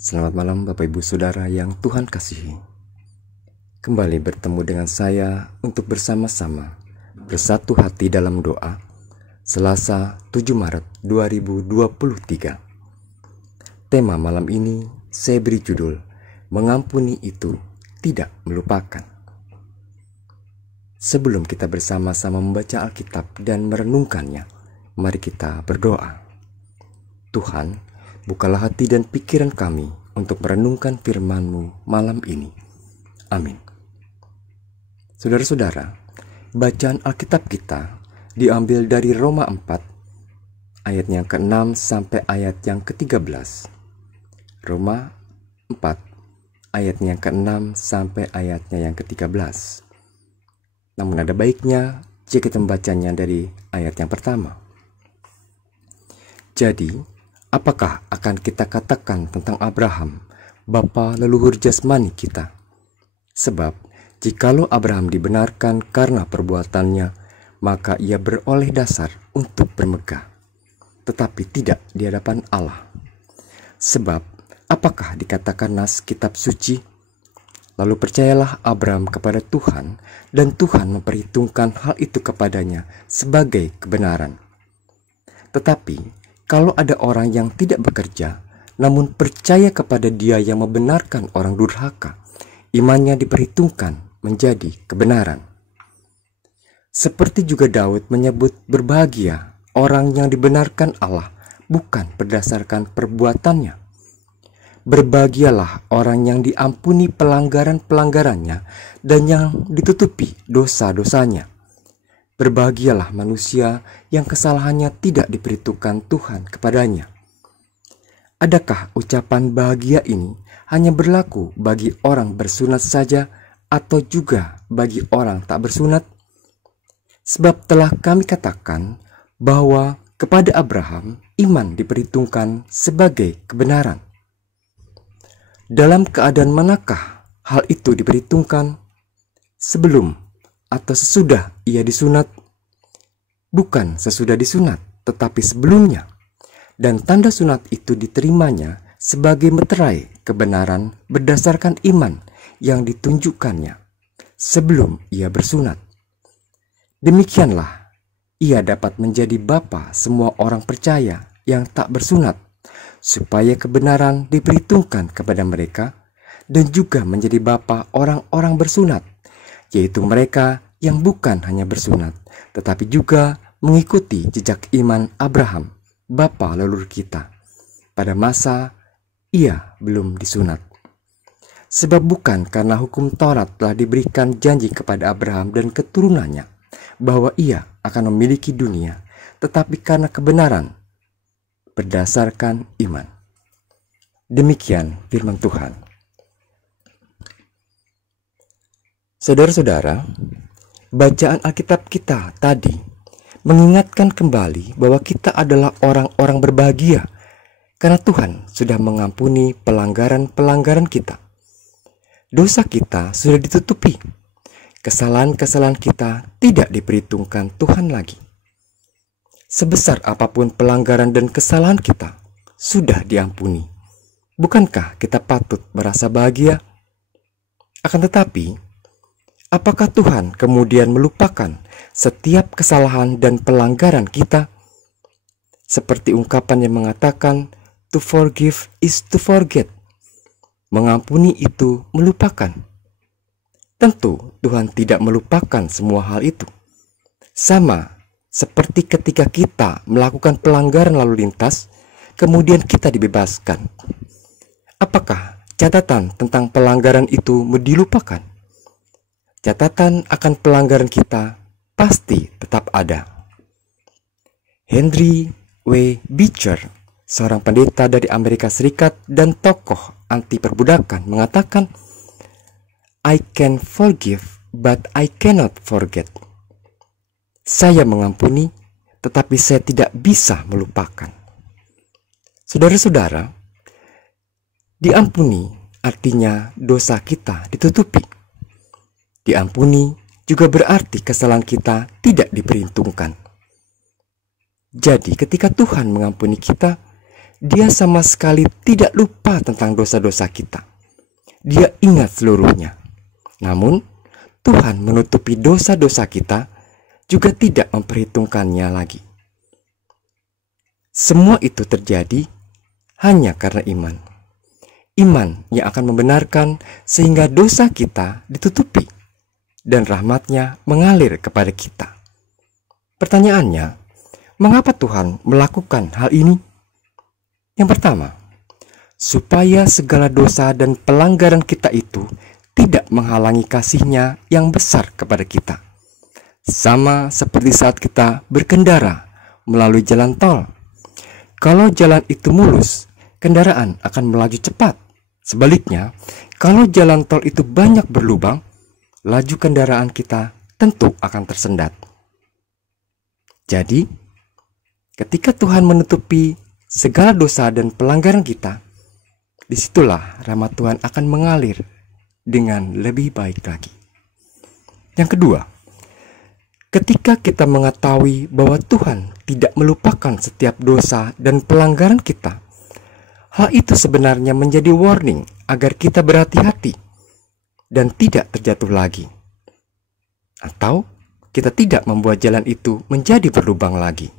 Selamat malam Bapak Ibu Saudara yang Tuhan kasihi. Kembali bertemu dengan saya untuk bersama-sama bersatu hati dalam doa Selasa 7 Maret 2023. Tema malam ini saya beri judul Mengampuni itu tidak melupakan. Sebelum kita bersama-sama membaca Alkitab dan merenungkannya, mari kita berdoa. Tuhan, bukalah hati dan pikiran kami untuk merenungkan firman-Mu malam ini. Amin. Saudara-saudara, bacaan Alkitab kita diambil dari Roma 4, ayat yang ke-6 sampai ayat yang ke-13. Roma 4, ayatnya yang ke-6 sampai ayatnya yang ke-13. Namun ada baiknya jika kita membacanya dari ayat yang pertama. Jadi, apakah akan kita katakan tentang Abraham, bapa leluhur jasmani kita? Sebab, jikalau Abraham dibenarkan karena perbuatannya, maka ia beroleh dasar untuk bermegah, tetapi tidak di hadapan Allah. Sebab, apakah dikatakan nas kitab suci? Lalu percayalah Abraham kepada Tuhan, dan Tuhan memperhitungkan hal itu kepadanya sebagai kebenaran. Tetapi, kalau ada orang yang tidak bekerja, namun percaya kepada Dia yang membenarkan orang durhaka, imannya diperhitungkan menjadi kebenaran. Seperti juga Daud menyebut berbahagia orang yang dibenarkan Allah, bukan berdasarkan perbuatannya. Berbahagialah orang yang diampuni pelanggaran-pelanggarannya dan yang ditutupi dosa-dosanya. Berbahagialah manusia yang kesalahannya tidak diperhitungkan Tuhan kepadanya. Adakah ucapan bahagia ini hanya berlaku bagi orang bersunat saja atau juga bagi orang tak bersunat? Sebab telah kami katakan bahwa kepada Abraham iman diperhitungkan sebagai kebenaran. Dalam keadaan manakah hal itu diperhitungkan? Sebelum atau sesudah ia disunat? Bukan sesudah disunat, tetapi sebelumnya. Dan tanda sunat itu diterimanya sebagai meterai kebenaran berdasarkan iman yang ditunjukkannya sebelum ia bersunat. Demikianlah ia dapat menjadi bapa semua orang percaya yang tak bersunat, supaya kebenaran diperhitungkan kepada mereka, dan juga menjadi bapa orang-orang bersunat, yaitu mereka yang bukan hanya bersunat, tetapi juga mengikuti jejak iman Abraham, bapa leluhur kita, pada masa ia belum disunat. Sebab bukan karena hukum Taurat telah diberikan janji kepada Abraham dan keturunannya, bahwa ia akan memiliki dunia, tetapi karena kebenaran berdasarkan iman. Demikian firman Tuhan. Saudara-saudara, bacaan Alkitab kita tadi mengingatkan kembali bahwa kita adalah orang-orang berbahagia karena Tuhan sudah mengampuni pelanggaran-pelanggaran kita. Dosa kita sudah ditutupi. Kesalahan-kesalahan kita tidak diperhitungkan Tuhan lagi. Sebesar apapun pelanggaran dan kesalahan kita sudah diampuni. Bukankah kita patut merasa bahagia? Akan tetapi, apakah Tuhan kemudian melupakan setiap kesalahan dan pelanggaran kita? Seperti ungkapan yang mengatakan, to forgive is to forget. Mengampuni itu melupakan. Tentu Tuhan tidak melupakan semua hal itu. Sama seperti ketika kita melakukan pelanggaran lalu lintas, kemudian kita dibebaskan. Apakah catatan tentang pelanggaran itu dilupakan? Catatan akan pelanggaran kita pasti tetap ada. Henry W. Beecher, seorang pendeta dari Amerika Serikat dan tokoh anti perbudakan, mengatakan, I can forgive, but I cannot forget. Saya mengampuni, tetapi saya tidak bisa melupakan. Saudara-saudara, diampuni artinya dosa kita ditutupi. Diampuni juga berarti kesalahan kita tidak diperhitungkan. Jadi ketika Tuhan mengampuni kita, Dia sama sekali tidak lupa tentang dosa-dosa kita. Dia ingat seluruhnya. Namun, Tuhan menutupi dosa-dosa kita, juga tidak memperhitungkannya lagi. Semua itu terjadi hanya karena iman. Iman yang akan membenarkan sehingga dosa kita ditutupi dan rahmat-Nya mengalir kepada kita. Pertanyaannya, mengapa Tuhan melakukan hal ini? Yang pertama, supaya segala dosa dan pelanggaran kita itu tidak menghalangi kasih-Nya yang besar kepada kita. Sama seperti saat kita berkendara melalui jalan tol. Kalau jalan itu mulus, kendaraan akan melaju cepat. Sebaliknya, kalau jalan tol itu banyak berlubang, laju kendaraan kita tentu akan tersendat. Jadi, ketika Tuhan menutupi segala dosa dan pelanggaran kita, disitulah rahmat Tuhan akan mengalir dengan lebih baik lagi. Yang kedua, ketika kita mengetahui bahwa Tuhan tidak melupakan setiap dosa dan pelanggaran kita, hal itu sebenarnya menjadi warning agar kita berhati-hati dan tidak terjatuh lagi. Atau kita tidak membuat jalan itu menjadi berlubang lagi.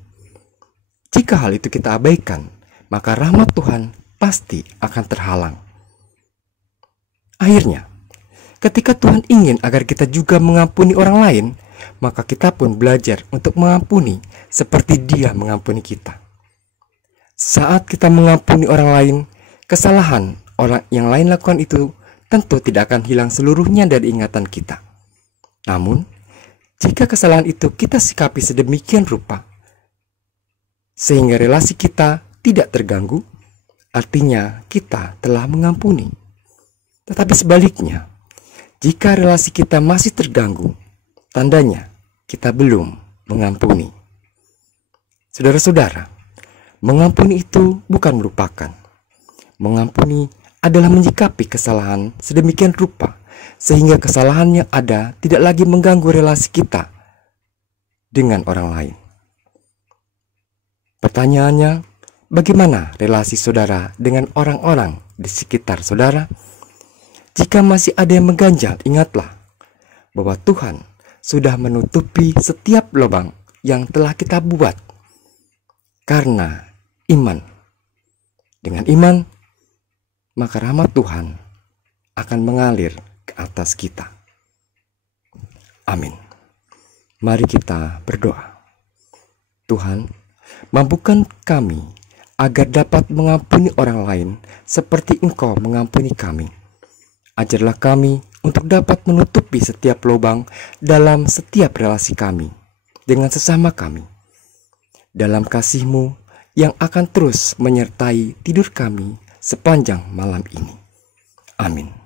Jika hal itu kita abaikan, maka rahmat Tuhan pasti akan terhalang. Akhirnya, ketika Tuhan ingin agar kita juga mengampuni orang lain, maka kita pun belajar untuk mengampuni seperti Dia mengampuni kita. Saat kita mengampuni orang lain, kesalahan orang yang lain lakukan itu tentu tidak akan hilang seluruhnya dari ingatan kita. Namun, jika kesalahan itu kita sikapi sedemikian rupa, sehingga relasi kita tidak terganggu, artinya kita telah mengampuni. Tetapi sebaliknya, jika relasi kita masih terganggu, tandanya kita belum mengampuni. Saudara-saudara, mengampuni itu bukan melupakan. Mengampuni adalah menyikapi kesalahan sedemikian rupa, sehingga kesalahan yang ada tidak lagi mengganggu relasi kita dengan orang lain. Pertanyaannya, bagaimana relasi saudara dengan orang-orang di sekitar saudara? Jika masih ada yang mengganjal, ingatlah bahwa Tuhan sudah menutupi setiap lubang yang telah kita buat karena iman. Dengan iman, maka rahmat Tuhan akan mengalir ke atas kita. Amin. Mari kita berdoa. Tuhan, mampukan kami agar dapat mengampuni orang lain seperti Engkau mengampuni kami. Ajarlah kami untuk dapat menutupi setiap lubang dalam setiap relasi kami dengan sesama kami. Dalam kasih-Mu yang akan terus menyertai tidur kami sepanjang malam ini. Amin.